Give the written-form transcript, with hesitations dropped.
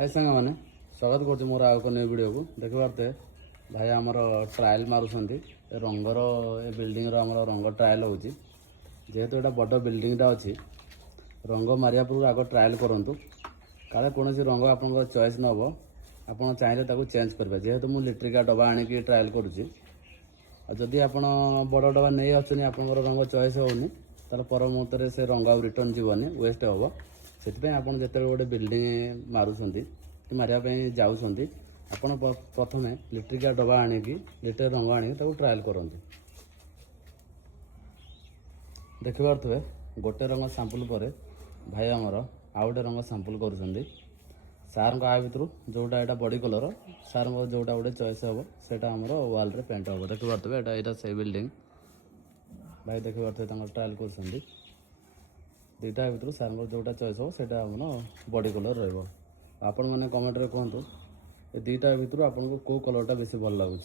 हाय सांग मैंने स्वागत कर मोर आग न्यू वीडियो को देख पारे भाई आमर ट्रायल मारुंट रंगर ए बिल्डिंग रंग ट्रायल हो जेहेतु यहाँ बड़ बिल्डिंगटा अच्छी रंग मारिया पूर्व आग ट्रायल करूँ काले कौन रंग आप चॉइस न हो आप चाहिए चेंज करेंगे जेहेतु मुझे लिट्रिका डब्बा आणिकी ट्रायल करुँची जदि आप बड़ डब्बा नहीं आसुनी आप रंग चॉइस होनी तार पर मुहूर्त से रंग आ रिटर्न जीवन वेस्ट हम से जिते गोटे बिल्डिंग मारुंट कि मारे जाऊँच आपण प्रथम लिट्रिका डब्बा आणिकी लिटर रंग आणिकी ट्रायल करते देखिपे गोटे रंग सांपुल पर भाई आमर आउ गोटे रंग सांपुल कर सार आ भितर जोटा यहाँ बॉडी कलर सार जोटा गोटे चॉइस हम से वाल रे पेंट हम देखिपे यहाँ से बिल्डिंग भाई देखिपे ट्रायल कर दुईटा भितर सार जोटा चॉइस हम से बॉडी कलर रहा आपण मैंने कमेंट रे कहतु ए दुईटा भितर आपको कौ कलरटा बेसी भल लगुच।